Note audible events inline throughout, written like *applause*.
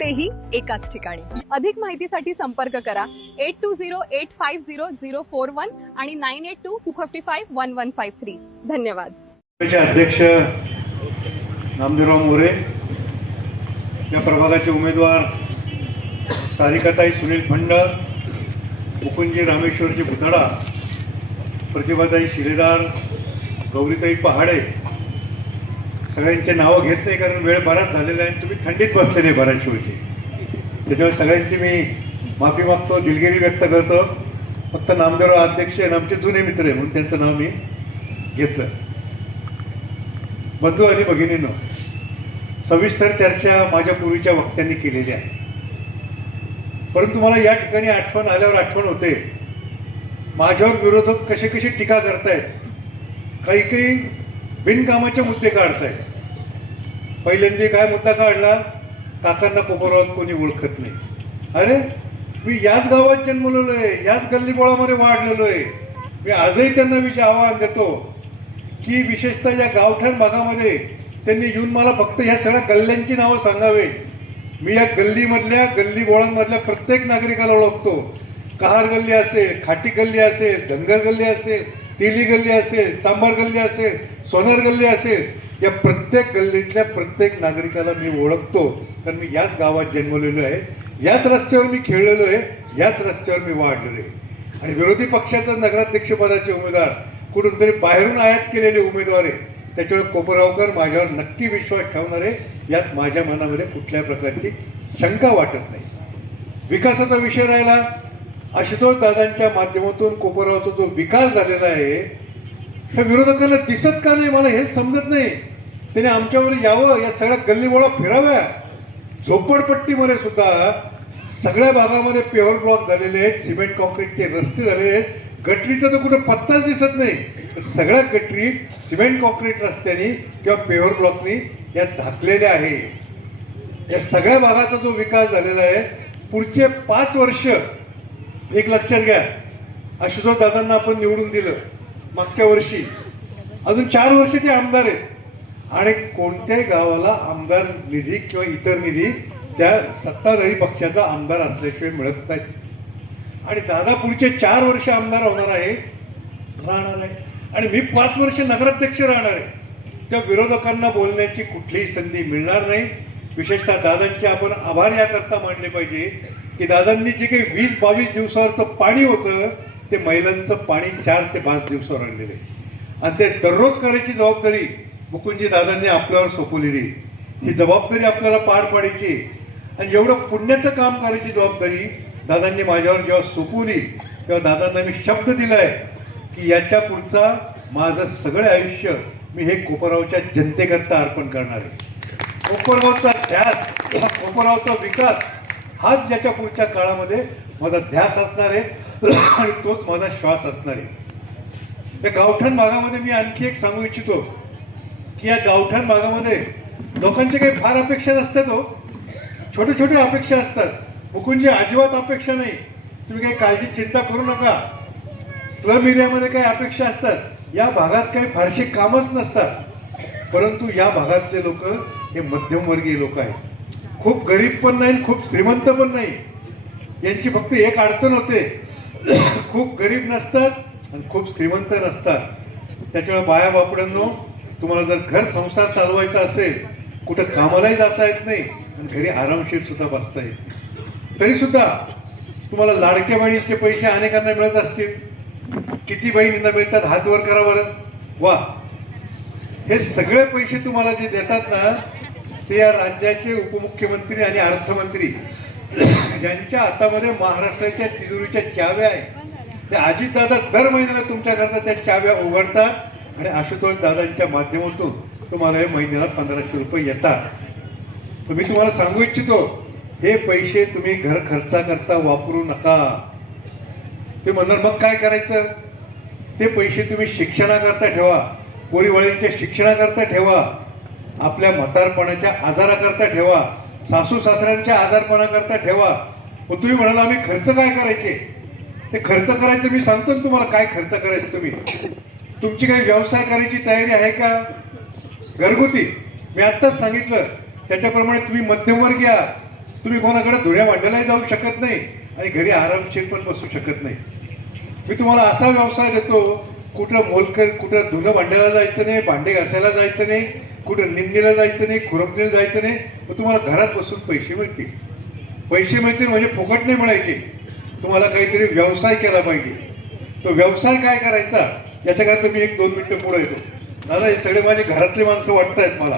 तेही एकाच ठिकाणी. अधिक माहितीसाठी संपर्क करा. Eight two zero eight five zero zero four one आणि nine eight two two fifty five one one five three. धन्यवाद. अध्यक्ष नामदेवराव मोरे या प्रभागाचे उमेदवार सारिकाताई सुनील फंड मुकुंजी रामेश्वरजी भुतडा प्रतिभाताई शिलेदार गौरीताई पहाडे सगळ्यांचे नावं घेत नाही कारण वेळ बराच झालेला आहे आणि तुम्ही थंडीत बसलेले बऱ्याच वेळची त्याच्यामुळे सगळ्यांची मी माफी मागतो दिलगिरी व्यक्त करतो. फक्त नामदेवराव अध्यक्ष आणि आमचे जुने मित्र आहे म्हणून त्यांचं नाव मी घेतलं. बंधू आणि भगिनींनो सविस्तर चर्चा माझ्या पूर्वीच्या वक्त्यांनी केलेली आहे. परंतु मला या ठिकाणी आठवण आल्यावर आठवण होते. माझ्यावर विरोधक कसे कसे टीका करतायत काही काही बिनकामाचे मुद्दे काढतायत पहिल्यांदा काय मुद्दा काढला? काकांना कोपरवात कोणी ओळखत नाही. अरे मी याच गावात जन्मलेलो आहे याच गल्लीबोळामध्ये वाढलेलो आहे. मी आजही त्यांना विषय आव्हान देतो की विशेषतः या गावठाण भागामध्ये त्यांनी येऊन मला फक्त ह्या सगळ्या गल्ल्यांची नावं सांगावे. मी या गल्लीमधल्या गल्लीबोळांमधल्या प्रत्येक नागरिकाला ओळखतो. कहार गल्ली असेल खाटी गल्ली असेल धनगर गल्ली असेल तेली गल्ली असेल चांभार गल्ली असेल सोनर गल्ली असेल या प्रत्येक गल्लीतल्या प्रत्येक नागरिकाला मी ओळखतो. कारण मी याच गावात जन्मलेलो आहे. याच रस्त्यावर मी खेळलेलो आहे. याच रस्त्यावर मी वाढलेलो आहे. आणि विरोधी पक्षाचा नगराध्यक्षपदाचे उमेदवार कुठून तरी बाहेरून आयात केलेले उमेदवार आहे. त्याच्यामुळे कोपरावकर माझ्यावर नक्की विश्वास ठेवणार आहे. यात माझ्या मनामध्ये कुठल्या प्रकारची शंका वाटत नाही. विकासाचा विषय राहिला. आशुतोष दादांच्या माध्यमातून कोपरगावचा जो विकास झालेला आहे त्या विरोधकांना दिसत का नाही मला हेच समजत नाही. त्याने आमच्यावर यावं या सगळ्या गल्लीबोळा फिराव्या. झोपडपट्टीमध्ये सुद्धा सगळ्या भागामध्ये पेवर ब्लॉक झालेले आहेत सिमेंट कॉन्क्रीटचे रस्ते झालेले आहेत. गटरीचा तर कुठं पत्ताच दिसत नाही. सगळ्या गटरी सिमेंट कॉन्क्रीट रस्त्यानी किंवा पेवर ब्लॉकनी या झाकलेल्या आहे या सगळ्या भागाचा जो विकास झालेला आहे पुढचे पाच वर्ष एक लक्षात घ्या. आशुतोष दादांना आपण निवडून दिलं मागच्या वर्षी. अजून चार वर्ष ते आमदार आहेत. आणि कोणत्याही गावाला आमदार निधी किंवा इतर निधी त्या सत्ताधारी पक्षाचा आमदार असल्याशिवाय मिळत नाही. आणि दादा पुढचे चार वर्ष आमदार होणार आहे राहणार आहे. आणि मी पाच वर्ष नगराध्यक्ष राहणार आहे. त्या विरोधकांना बोलण्याची कुठलीही संधी मिळणार नाही. विशेषतः दादांचे आपण आभार याकरता मानले पाहिजे. की दादांनी जे काही वीस बावीस दिवसावरचं पाणी होतं ते महिलांचं पाणी चार ते पाच दिवसावर आणलेलं आहे. आणि ते दररोज करायची जबाबदारी मुकुंदजी दादांनी आपल्यावर सोपवलेली ही जबाबदारी आपल्याला पार पाडायची आणि एवढं पुण्याचं काम करायची जबाबदारी दादांनी माझ्यावर जेव्हा सोपवली तेव्हा दादांना मी शब्द दिलाय की याच्या पुढचा माझं सगळं आयुष्य मी हे कोपरावच्या जनतेकरता अर्पण करणार आहे. कोपरगावचा ध्यास कोपरगावचा विकास हाच ज्याच्या पुढच्या काळामध्ये माझा ध्यास असणार आहे आणि तोच माझा श्वास असणार आहे. या गावठाण भागामध्ये मी आणखी एक सांगू इच्छितो की या गावठाण भागामध्ये लोकांच्या काही फार अपेक्षा नसतात हो छोटे छोटे अपेक्षा असतात. मुकुंजी अजिबात अपेक्षा नाही. तुम्ही काही काळजी चिंता करू नका. स्लम एरियामध्ये काही अपेक्षा असतात. या भागात काही फारशी कामच नसतात. परंतु या भागातले लोक हे मध्यमवर्गीय लोक आहेत. खूप गरीब पण नाही आणि खूप श्रीमंत पण नाही. यांची फक्त एक अडचण होते. *coughs* खूप गरीब नसतात आणि खूप श्रीमंत नसतात. त्याच्यामुळे बाया बापड्यांनो तुम्हाला जर घर संसार चालवायचा असेल कुठं कामालाही जाता येत नाही आणि घरी आरामशीर सुद्धा बसता येत तरी सुद्धा तुम्हाला लाडक्या बहिणीचे पैसे अनेकांना मिळत असतील. किती बहिणींना मिळतात? हात वर करा बरं. वा. हे सगळे पैसे तुम्हाला जे देतात ना ते या राज्याचे उपमुख्यमंत्री आणि अर्थमंत्री. ज्यांच्या हातामध्ये महाराष्ट्राच्या तिजोरीच्या चाव्या आहेत. ते अजितदादा दर महिन्याला तुमच्याकरता त्या चाव्या उघडतात आणि आशुतोष दादांच्या माध्यमातून तुम्हाला या महिन्याला पंधराशे रुपये येतात. तर मी तुम्हाला सांगू इच्छितो हे पैसे तुम्ही घर खर्चा करता वापरू नका. ते म्हणणार मग काय करायचं? ते पैसे तुम्ही शिक्षणाकरता ठेवा. पोरीवळींच्या शिक्षणाकरता ठेवा. आपल्या म्हातारपणाच्या आजाराकरता ठेवा. सासू सासऱ्यांच्या आजारपणाकरता ठेवा. मग तुम्ही म्हणाल आम्ही खर्च काय करायचे? ते खर्च करायचं मी सांगतो ना तुम्हाला काय खर्च करायचं तुम्ही. तुमची काही व्यवसाय करायची तयारी आहे का? घरगुती. मी आत्ताच सांगितलं. त्याच्याप्रमाणे तुम्ही मध्यमवर्गीय आहात. तुम्ही कोणाकडे धुळ्या मांडायलाही जाऊ शकत नाही आणि घरी आरामशीर पण बसू शकत नाही. मी तुम्हाला असा व्यवसाय देतो कुठं मोलकर कुठं धुणं भांडायला जायचं नाही भांडे घासायला जायचं नाही. कुठं निंदीला जायचं नाही खुरपणीला जायचं नाही मग तुम्हाला घरात बसून पैसे मिळतील. पैसे मिळतील म्हणजे फुकट नाही मिळायचे. तुम्हाला काहीतरी व्यवसाय केला पाहिजे. तो व्यवसाय काय करायचा? याच्याकरता मी एक दोन मिनटं पुढे येतो. दादा हे सगळे माझे घरातले माणसं वाटतायत मला.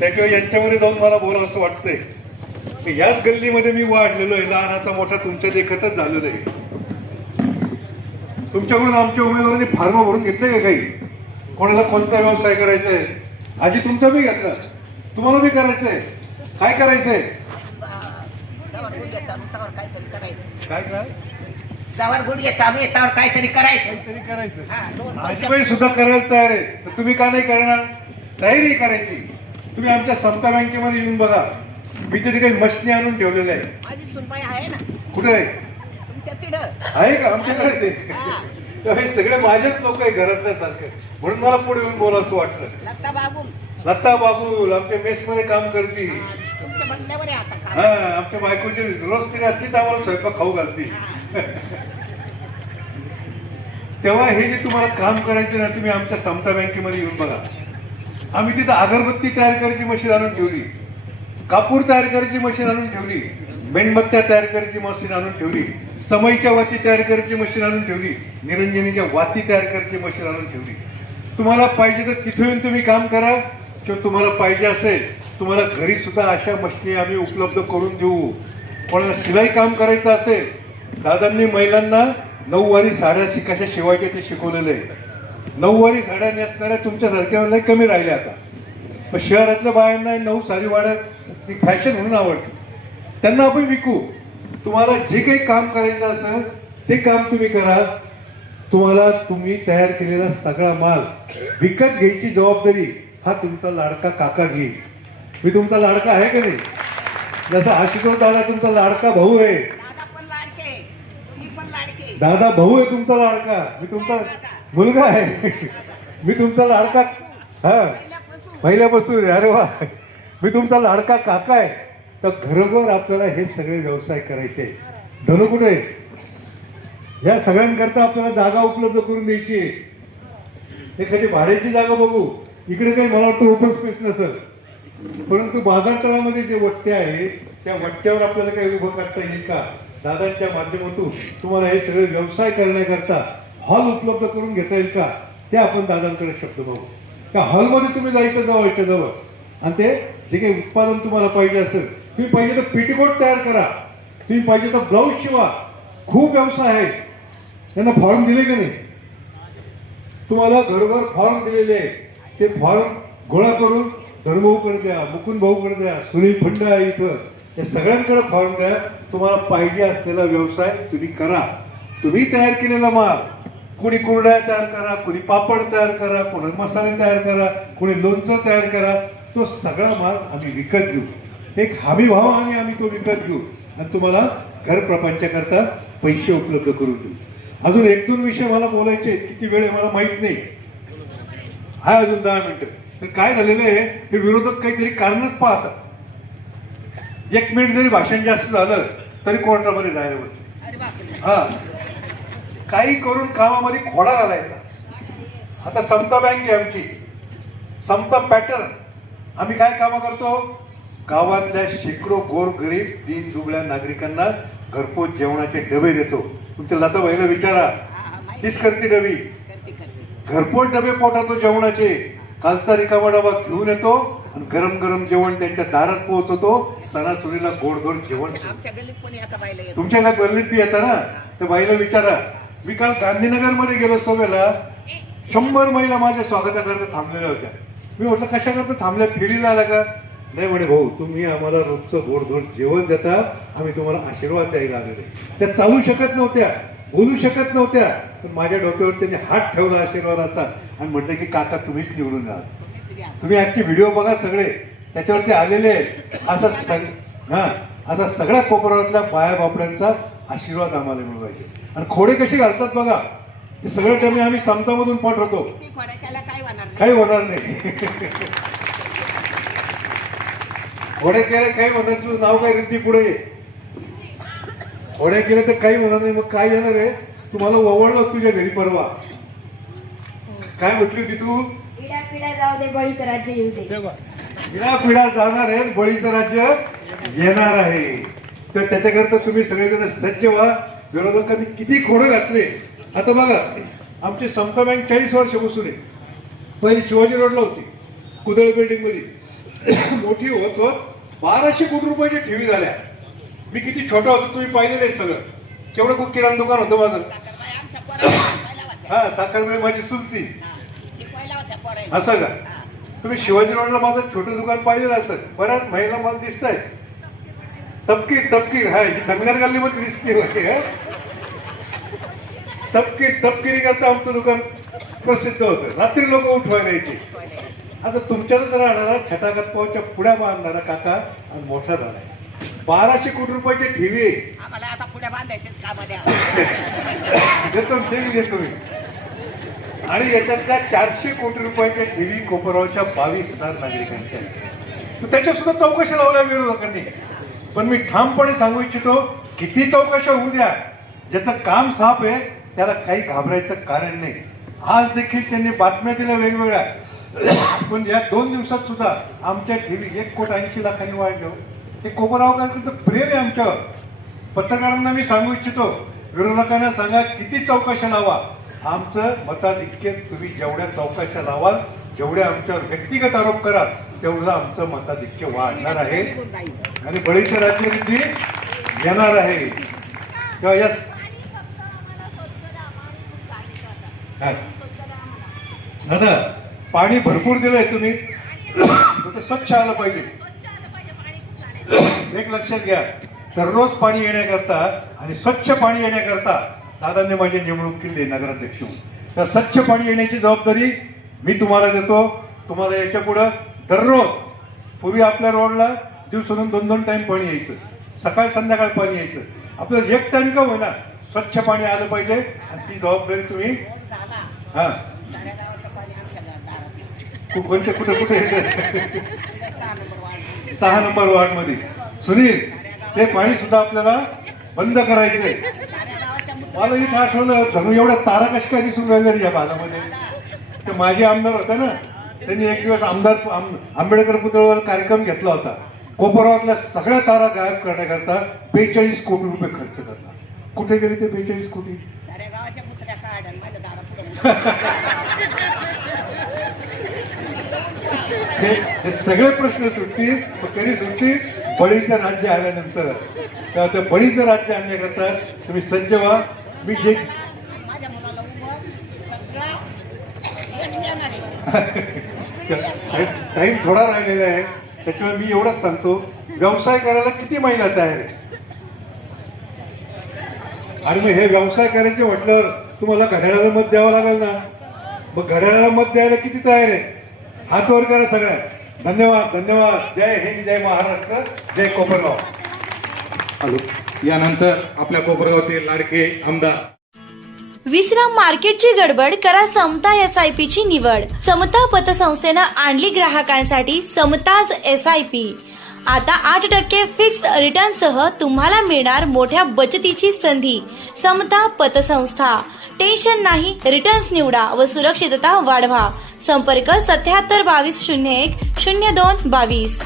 त्याच्यावर यांच्यामध्ये जाऊन मला बोलावं असं वाटतंय. की याच गल्लीमध्ये मी वाढलेलो आहे. लहानाचा मोठा तुमच्या देखतच झालेलो आहे. तुमच्याकडून आमच्या उमेदवारांनी फार्म भरून घेतले का काही? कोणाला कोणता व्यवसाय करायचा आहे? आजी तुमचा बी घेतला. तुम्हाला बी करायचं आहे काय करायचंय? काय काय? गुडघे चालू काहीतरी करायचं काहीतरी करायचं आजीबाई सुद्धा करायला तयार आहे. तर तुम्ही का नाही करणार? तयारी करायची. तुम्ही आमच्या समता बँकेमध्ये येऊन बघा. मी तिथे काही मशनी आणून ठेवलेल्या आहे माझी सुनबाई आहे ना. कुठे आहे? तुमच्या तिथं. आहे का? आमच्याकडेच आहे. हा. हे सगळे माझेच लोक आहे घरातल्या सारखे. म्हणून मला पुढे येऊन बोला असं वाटलं. लता बाबूल आमच्या मेस मध्ये काम करतील हा, हा आमच्या बायकोची रोज तिने आजचीच आम्हाला स्वयंपाक खाऊ घालते. *laughs* तेव्हा हे जे तुम्हाला काम करायचे ना तुम्ही आमच्या समता बँकेमध्ये येऊन बघा. आम्ही तिथं अगरबत्ती तयार करायची मशीन आणून ठेवली. कापूर तयार करायची मशीन आणून ठेवली. मेणबत्त्या तयार करायची मशीन आणून ठेवली समईच्या वाती तयार करायची मशीन आणून ठेवली निरंजनीच्या वाती तयार करायची मशीन आणून ठेवली. तुम्हाला पाहिजे तर तिथे येऊन तुम्ही काम करा किंवा तुम्हाला पाहिजे असेल तुम्हाला घरी सुद्धा अशा मशीनी आम्ही उपलब्ध करून देऊ. पण शिलाई काम करायचं असेल दादांनी महिलांना नऊवारी साड्या शि- कशा शिवायच्या ते शिकवलेलं आहे. नऊवारी साड्या नेसणाऱ्या तुमच्यासारख्या लय कमी राहिल्या आता. पण शहरातल्या बायांना नऊ साडी वाड्या ती फॅशन म्हणून आवडते. त्यांना आपण विकू. तुम्हाला जे काही काम करायचं असेल ते काम तुम्ही करा. तुम्हाला तुम्ही तयार केलेला सगळा माल विकत घ्यायची जबाबदारी हा तुमचा लाडका काका घेईल. मी तुमचा लाडका आहे का नाही? जसा आशुतोष दादा तुमचा लाडका भाऊ आहे. दादा भाऊ आहे तुमचा लाडका. मी तुमचा मुलगा आहे. मी तुमचा लाडका हा. पहिल्यापासून. अरे वा. मी तुमचा लाडका काका आहे. तर घरोघर आपल्याला हे सगळे व्यवसाय करायचे आहे. आहे? या सगळ्यांकरता आपल्याला जागा उपलब्ध करून द्यायची आहे. एखादी भाड्याची जागा बघू इकडे काही मला वाटतं ओपन स्पेस नसेल परंतु बाजारतळामध्ये जे वट्टे आहे त्या वट्ट्यावर आपल्याला काही उभं करता येईल का दादांच्या माध्यमातून तुम्हाला हे सगळे व्यवसाय करण्याकरता हॉल उपलब्ध करून घेता येईल का ते आपण दादांकडे शब्द बघू त्या हॉलमध्ये तुम्ही जायचं जवळच्या जवळ आणि ते जे काही उत्पादन तुम्हाला पाहिजे असेल तुम्ही पाहिजे तर पेटीकोट तयार करा. तुम्ही पाहिजे तर ब्लाऊज शिवा. खूप व्यवसाय आहे. त्यांना फॉर्म दिले की नाही? तुम्हाला घरोघर फॉर्म दिलेले आहेत ते फॉर्म गोळा करून धर्मभाऊकडे द्या मुकुंद भाऊकडे द्या सुनील फंड आहे इथं. या सगळ्यांकडे फॉर्म द्या. तुम्हाला पाहिजे असलेला व्यवसाय तुम्ही करा. तुम्ही तयार केलेला माल. कोणी कुरड्या तयार करा कोणी पापड तयार करा कोणी मसाले तयार करा कोणी लोणचं तयार करा. तो सगळा माल आम्ही विकत घेऊ. एक हमी व्हावा आणि आम्ही तो विकत घेऊ. आणि तुम्हाला घर प्रपंचाकरता पैसे उपलब्ध करून देऊ. अजून एक दोन विषय मला बोलायचे किती वेळ आहे मला माहीत नाही. आहे अजून दहा मिनिटं. पण काय झालेलं आहे हे विरोधक काहीतरी कारणच पाहतात. एक मिनिट जरी भाषण जास्त झालं तरी कोर्टामध्ये जायला बसते हा. काही करून कामामध्ये खोडा घालायचा. आता समता बँक आहे आमची. समता पॅटर्न. आम्ही काय कामं करतो? गावातल्या शेकडो गोर गरीब दीन दुबळ्या नागरिकांना घरपोच जेवणाचे डबे देतो. तुमच्या लता बहिला विचारा. तीच करते डबी. घरपोच डबे पोटातो जेवणाचे. कालचा रिकामा डबा घेऊन येतो आणि गरम गरम जेवण त्यांच्या दारात पोहोचवतो. सणासुरीला गोड गोड जेवण तुमच्या काय गल्लीत बी येता ना? त्या बाईला विचारा. मी काल गांधीनगरमध्ये गेलो सभेला. शंभर महिला माझ्या स्वागताकरता थांबलेल्या होत्या. मी म्हटलं कशाकरता थांबल्या? फेरीला आला का? नाही म्हणे भाऊ तुम्ही आम्हाला रोजचं गोडधोड जेवण देता आम्ही तुम्हाला आशीर्वाद द्यायला आलेले त्या चालू शकत नव्हत्या बोलू शकत नव्हत्या पण माझ्या डोक्यावर त्यांनी हात ठेवला आशीर्वादाचा आणि म्हटलं की काका तुम्हीच निवडून जा. तुम्ही आजचे व्हिडिओ बघा सगळे त्याच्यावरती आलेले. असा सग हा असा सगळ्या कोपऱ्यातल्या बाया बापड्यांचा आशीर्वाद आम्हाला मिळवायचे. आणि खोडे कसे घालतात बघा हे सगळं कमी आम्ही समतामधून पाठवतो काही होणार नाही. *laughs* घोडे केले काही होणार नाही. तुझं नाव काय रिद्धी पुढे. घोडे केले तर काही होणार नाही मग काय येणार आहे? तुम्हाला ओवळलं तुझ्या घरी परवा. काय म्हटली होती तू? पिढ्या जाऊ दे बळीचं राज्य येऊ दे. पिढा पिढा जाणार आहे बळीचं राज्य येणार आहे. तर त्याच्याकरता तुम्ही सगळेजण सज्ज व्हा. विरोधकांनी किती खोडं घातले? आता बघा आमची समता बँक चाळीस वर्ष बसून आहे. पहिली शिवाजी रोडला होती कुदळ बिल्डिंगमध्ये. मोठी होत होत. बाराशे कोटी रुपयाच्या ठेवी झाल्या. मी किती छोटा होतो तुम्ही पाहिलेलं सगळं. केवढं खूप किराणा दुकान होतं माझं. हा साखरबाई माझी सुलती. पोराला. असं का. तुम्ही शिवाजी रोडला माझं छोटं दुकान पाहिलेलं असत बऱ्याच महिला मला दिसत आहेत तपकीर तपकीर हा धनगर गल्लीमध्ये दिसते होते हा. तपकीर तपकिरी करता आमचं दुकान प्रसिद्ध होतं. रात्री लोक उठवायला यायचे. आता तुमच्यातच राहणारा छटा गप्पाच्या पुढ्या बांधणारा काका आज मोठा झालाय. बाराशे कोटी रुपयाचे ठेवी आहे. आम्हाला आता पुढे बांधायचेच काम द्या देतो ठेवी देतो मी. आणि याच्यातल्या चारशे कोटी रुपयाच्या ठेवी कोपरावच्या बावीस हजार नागरिकांच्या त्याच्या सुद्धा चौकशा लावल्या विरोधकांनी. पण मी ठामपणे सांगू इच्छितो किती चौकशा होऊ द्या. ज्याचं काम साफ आहे त्याला काही घाबरायचं कारण नाही. आज देखील त्यांनी बातम्या दिल्या वेगवेगळ्या. पण या दोन दिवसात सुद्धा आमच्या ठेवी एक कोट ऐंशी लाखांनी वाढलो. हे कोपरावकरांचं प्रेम आहे आमच्यावर. पत्रकारांना मी सांगू इच्छितो विरोधकांना सांगा किती चौकशा लावा. आमचं मताधिक्य तुम्ही जेवढ्या चौकशा लावाल जेवढ्या आमच्यावर व्यक्तिगत आरोप कराल तेवढं आमचं मताधिक्य वाढणार आहे. आणि बळीचं राज्यनिधी येणार आहे. तेव्हा या. दादा पाणी भरपूर दिलंय तुम्ही. *coughs* तर स्वच्छ आलं पाहिजे. *coughs* एक लक्षात घ्या. दररोज पाणी येण्याकरता आणि स्वच्छ पाणी येण्याकरता दादांनी माझी नेमणूक केली नगराध्यक्ष म्हणून. तर स्वच्छ पाणी येण्याची जबाबदारी मी तुम्हाला देतो. तुम्हाला याच्या पुढं दररोज पूर्वी आपल्या रोडला दिवसातून दोन दोन टाइम पाणी यायचं. सकाळ संध्याकाळ पाणी यायचं. आपल्याला एक टाइम का होईना स्वच्छ पाणी आलं पाहिजे आणि ती जबाबदारी तुम्ही झाला. हा साऱ्या गावाचं पाणी आमच्या घरात दारात येतं. कु- कोणत्या कुठे कुठे सहा नंबर वार्ड. मध्ये सुनील ते पाणी सुद्धा आपल्याला बंद करायचंय. मला इथं आठवलं जणू एवढ्या तारा कशा काय दिसून राहिल्या या भागामध्ये. ते माझे आमदार होते ना त्यांनी एक दिवस आमदार आम- आंबेडकर पुतळ्यावर कार्यक्रम घेतला होता. कोपरावातल्या सगळ्या तारा गायब करण्याकरता बेचाळीस कोटी रुपये खर्च करणार कुठे गेले ते बेचाळीस कोटी. *laughs* हे सगळे प्रश्न सुटतील कधी सुटतील? बळीचं राज्य आल्यानंतर. त्या बळीचं राज्य आणण्याकरता तुम्ही सज्ज व्हा. मी जे *laughs* टाइम थोडा राहिलेला आहे. त्याच्यामुळे मी एवढंच सांगतो. व्यवसाय करायला किती महिला तयार आहे? आणि मग हे व्यवसाय करायचे म्हटल्यावर तुम्हाला घड्याळाला मत द्यावं लागेल ना? मग घड्याळाला मत द्यायला किती तयार आहे? हात वर करा सगळ्या. धन्यवाद धन्यवाद. जय हिंद जय महाराष्ट्र जय कोपरगाव. हॅलो. यानंतर आपल्या कोपरगावचे लाडके आमदार. विश्राम मार्केटची गडबड करा समता एस आय पी ची निवड. समता पतसंस्थेनं आणली ग्राहकांसाठी समताज एस आय पी आता आठ टक्के फिक्स्ड रिटर्न सह तुम्हाला मिळणार मोठ्या बचतीची संधी. समता पतसंस्था. टेन्शन नाही रिटर्न्स निवडा व सुरक्षितता वाढवा. संपर्क सत्याहत्तर बावीस शून्य एक शून्य दोन बावीस.